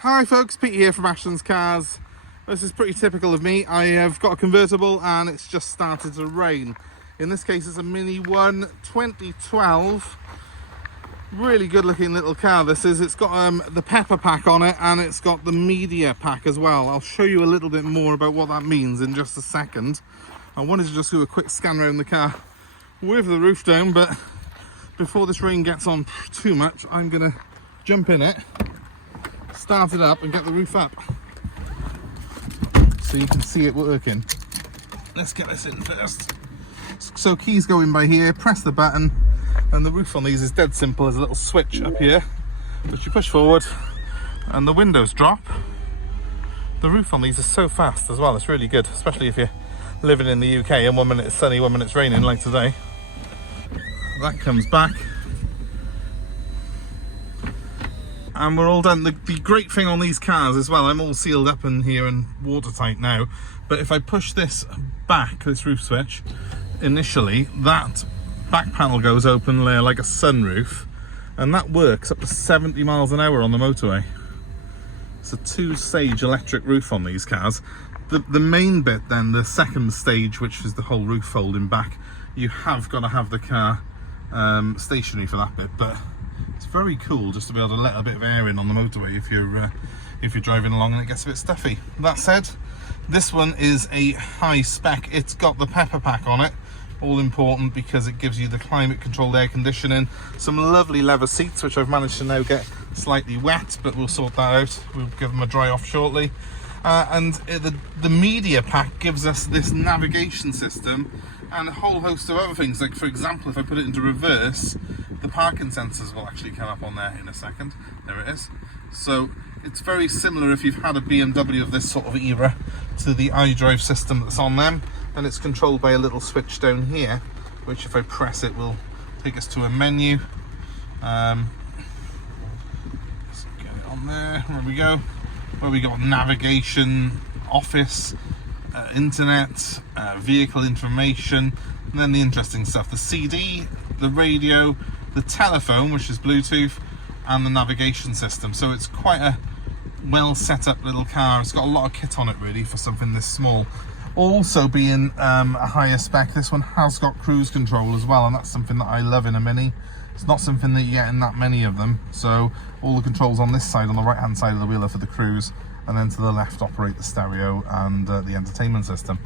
Hi folks, Pete here from Ashton's Cars. This is pretty typical of me. I have got a convertible and it's just started to rain. In this case it's a Mini 1 2012. Really good looking little car this is. It's got the pepper pack on it and it's got the media pack as well. I'll show you a little bit more about what that means in just a second. I wanted to just do a quick scan around the car with the roof down, but before this rain gets on too much, I'm gonna jump in it, start it up and get the roof up so you can see it working. Let's get this in first. So keys go in by here, press the button, and the roof on these is dead simple. There's a little switch up here which you push forward and the windows drop. The roof on these is so fast as well, it's really good, especially if you're living in the UK and 1 minute it's sunny, 1 minute it's raining like today. That comes back and we're all done. The great thing on these cars as well, I'm all sealed up in here and watertight now, but if I push this back, this roof switch, initially that back panel goes open there like a sunroof, and that works up to 70 miles an hour on the motorway. It's a 2-stage electric roof on these cars. The main bit then, the second stage, which is the whole roof folding back, you have got to have the car stationary for that bit, but it's very cool just to be able to let a bit of air in on the motorway if you're driving along and it gets a bit stuffy. That said, this one is a high spec. It's got the pepper pack on it, all important because it gives you the climate controlled air conditioning, some lovely leather seats which I've managed to now get slightly wet, but we'll sort that out. We'll give them a dry off shortly. And the media pack gives us this navigation system and a whole host of other things. Like, for example, if I put it into reverse, the parking sensors will actually come up on there in a second. There it is. So it's very similar, if you've had a BMW of this sort of era, to the iDrive system that's on them. And it's controlled by a little switch down here, which if I press it will take us to a menu. Let's get it on there. There we go. Where we got navigation, office, internet, vehicle information, and then the interesting stuff, the CD, the radio, the telephone, which is Bluetooth, and the navigation system. So it's quite a well set up little car. It's got a lot of kit on it really for something this small. Also being a higher spec, this one has got cruise control as well, and that's something that I love in a Mini. It's not something that you get in that many of them. So all the controls on this side, on the right hand side of the wheel, are for the cruise, and then to the left operate the stereo and the entertainment system.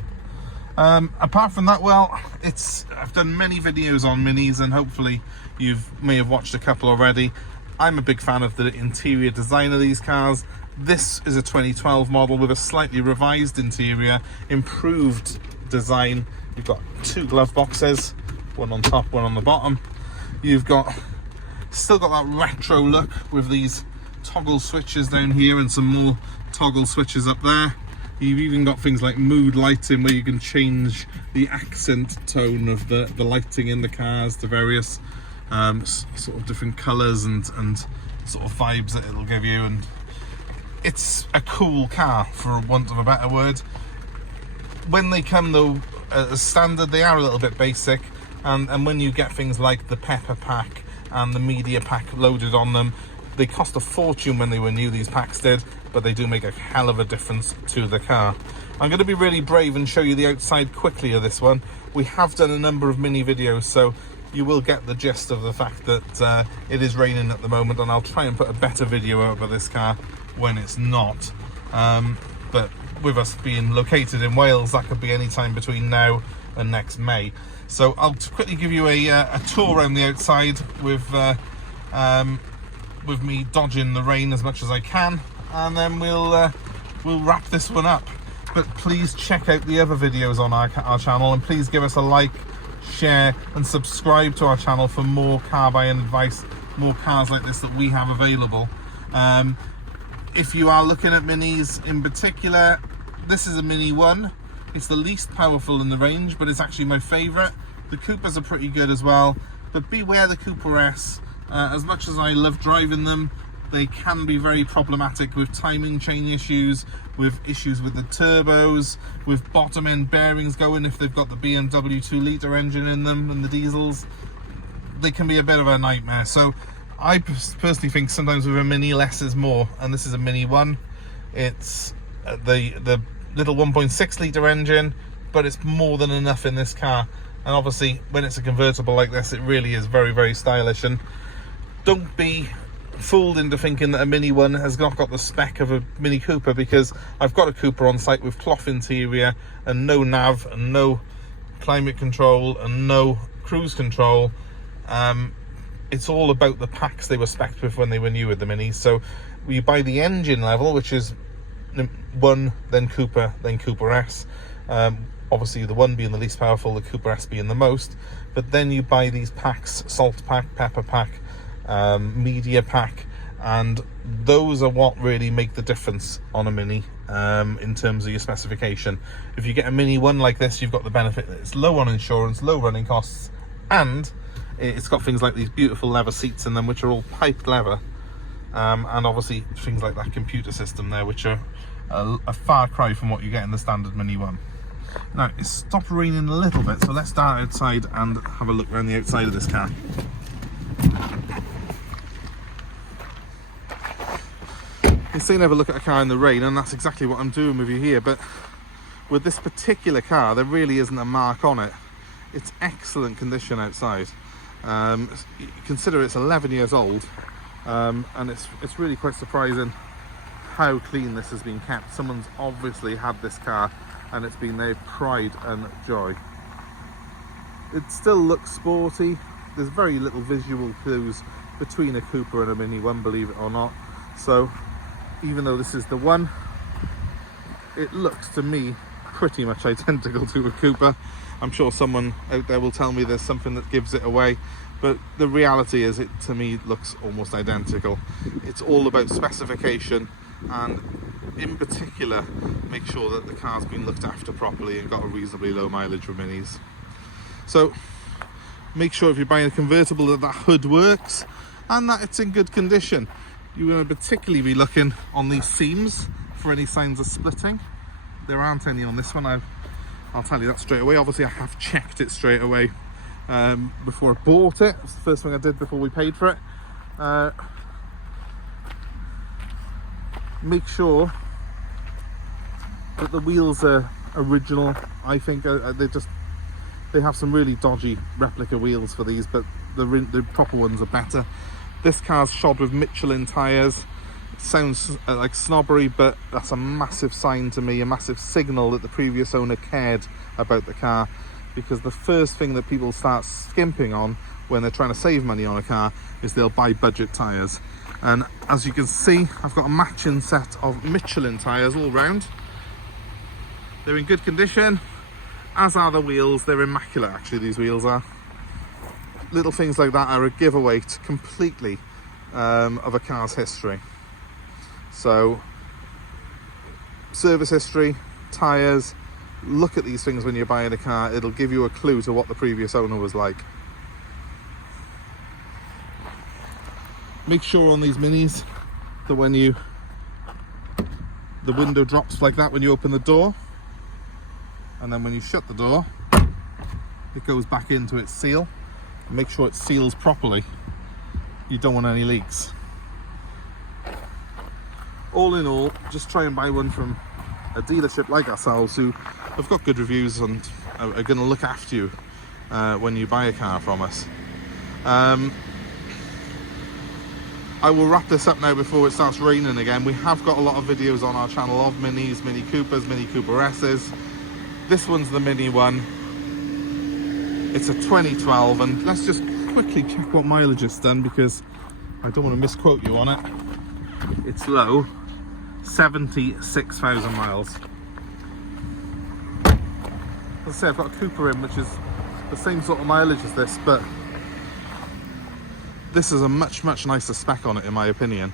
Apart from that, well, I've done many videos on Minis and hopefully you may have watched a couple already. I'm a big fan of the interior design of these cars. This is a 2012 model with a slightly revised interior, improved design. You've got 2 glove boxes, one on top, one on the bottom. You've still got that retro look with these toggle switches down here and some more toggle switches up there. You've even got things like mood lighting where you can change the accent tone of the lighting in the cars to various sort of different colours and sort of vibes that it'll give you. And it's a cool car, for want of a better word. When they come though as standard, they are a little bit basic, and when you get things like the pepper pack and the media pack loaded on them, they cost a fortune when they were new, these packs did, but they do make a hell of a difference to the car. I'm going to be really brave and show you the outside quickly of this one. We have done a number of mini videos, so you will get the gist of the fact that it is raining at the moment, and I'll try and put a better video out of this car when it's not. But with us being located in Wales, that could be any time between now and next May. So I'll quickly give you a tour around the outside with me dodging the rain as much as I can, and then we'll wrap this one up. But please check out the other videos on our channel, and please give us a like, share and subscribe to our channel for more car buying advice, more cars like this that we have available. If you are looking at Minis in particular, this is a Mini 1. It's the least powerful in the range, but it's actually my favourite. The Coopers are pretty good as well, but beware the Cooper S. As much as I love driving them, they can be very problematic with timing chain issues, with issues with the turbos, with bottom end bearings going if they've got the BMW 2 litre engine in them and the diesels. They can be a bit of a nightmare. So I personally think sometimes with a Mini, less is more, and this is a Mini 1. It's the little 1.6 litre engine, but it's more than enough in this car. And obviously when it's a convertible like this, it really is very, very stylish. And don't be fooled into thinking that a Mini 1 has not got the spec of a Mini Cooper, because I've got a Cooper on site with cloth interior and no nav and no climate control and no cruise control. It's all about the packs they were spec'd with when they were new with the Minis. So you buy the engine level, which is 1, then Cooper S. Obviously the 1 being the least powerful, the Cooper S being the most. But then you buy these packs: salt pack, pepper pack, media pack, and those are what really make the difference on a Mini in terms of your specification. If you get a Mini 1 like this, you've got the benefit that it's low on insurance, low running costs, and it's got things like these beautiful leather seats in them, which are all piped leather, and obviously things like that computer system there, which are a far cry from what you get in the standard Mini 1. Now it's stopped raining a little bit, so let's start outside and have a look around the outside of this car. You say never look at a car in the rain, and that's exactly what I'm doing with you here. But with this particular car, there really isn't a mark on it. It's excellent condition outside. Consider it's 11 years old, and it's really quite surprising how clean this has been kept. Someone's obviously had this car and it's been their pride and joy. It still looks sporty. There's very little visual clues between a Cooper and a Mini 1, believe it or not. So even though this is the 1, it looks to me pretty much identical to a Cooper. I'm sure someone out there will tell me there's something that gives it away, but the reality is it to me looks almost identical. It's all about specification, and in particular make sure that the car's been looked after properly and got a reasonably low mileage for Minis. So make sure if you're buying a convertible that that hood works and that it's in good condition. You will particularly be looking on these seams for any signs of splitting. There aren't any on this one. I'll tell you that straight away. Obviously I have checked it straight away before I bought it. It's the first thing I did before we paid for it. Make sure that the wheels are original. I think they have some really dodgy replica wheels for these, but the proper ones are better. This car's shod with Michelin tyres. It sounds like snobbery, but that's a massive sign to me, a massive signal that the previous owner cared about the car, because the first thing that people start skimping on when they're trying to save money on a car is they'll buy budget tyres. And as you can see, I've got a matching set of Michelin tyres all round. They're in good condition, as are the wheels. They're immaculate, actually, these wheels are. Little things like that are a giveaway completely of a car's history. So service history, tyres, look at these things when you're buying a car. It'll give you a clue to what the previous owner was like. Make sure on these Minis that when the window drops like that when you open the door, and then when you shut the door it goes back into its seal. Make sure it seals properly. You don't want any leaks. All in all, just try and buy one from a dealership like ourselves who have got good reviews and are going to look after you when you buy a car from us. I will wrap this up now before it starts raining again. We have got a lot of videos on our channel of Minis, Mini Coopers, Mini Cooper S's. This one's the Mini 1. It's a 2012, and let's just quickly check what mileage it's done, because I don't want to misquote you on it. It's low, 76,000 miles. As I say, I've got a Cooper in, which is the same sort of mileage as this, but this is a much nicer spec on it, in my opinion,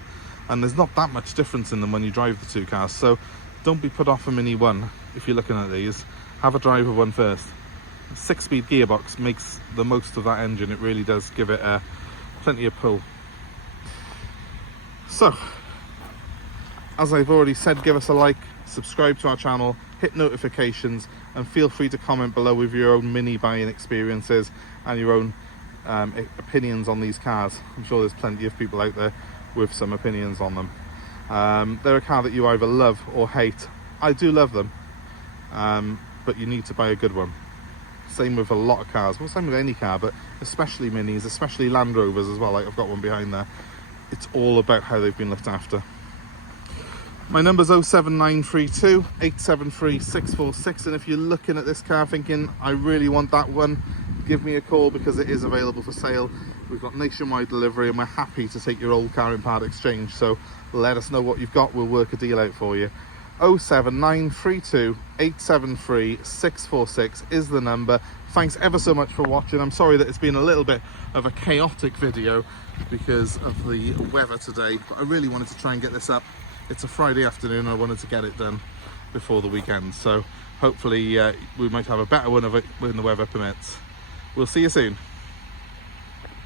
and there's not that much difference in them when you drive the two cars. So don't be put off a Mini 1 if you're looking at these. Have a drive of one first. A 6-speed gearbox makes the most of that engine. It really does give it plenty of pull. So, as I've already said, give us a like, subscribe to our channel, hit notifications, and feel free to comment below with your own Mini buying experiences and your own opinions on these cars. I'm sure there's plenty of people out there with some opinions on them. They're a car that you either love or hate. I do love them, but you need to buy a good one. Same with a lot of cars, well, same with any car, but especially Minis, especially Land Rovers as well. Like I've got one behind there. It's all about how they've been looked after. My number's 07932 873 646, and if you're looking at this car thinking I really want that one, give me a call, because it is available for sale. We've got nationwide delivery and we're happy to take your old car in part exchange, so let us know what you've got, we'll work a deal out for you. 07932 873 646 is the number. Thanks ever so much for watching. I'm sorry that it's been a little bit of a chaotic video because of the weather today, but I really wanted to try and get this up. It's a Friday afternoon, I wanted to get it done before the weekend, so hopefully we might have a better one of it when the weather permits. We'll see you soon.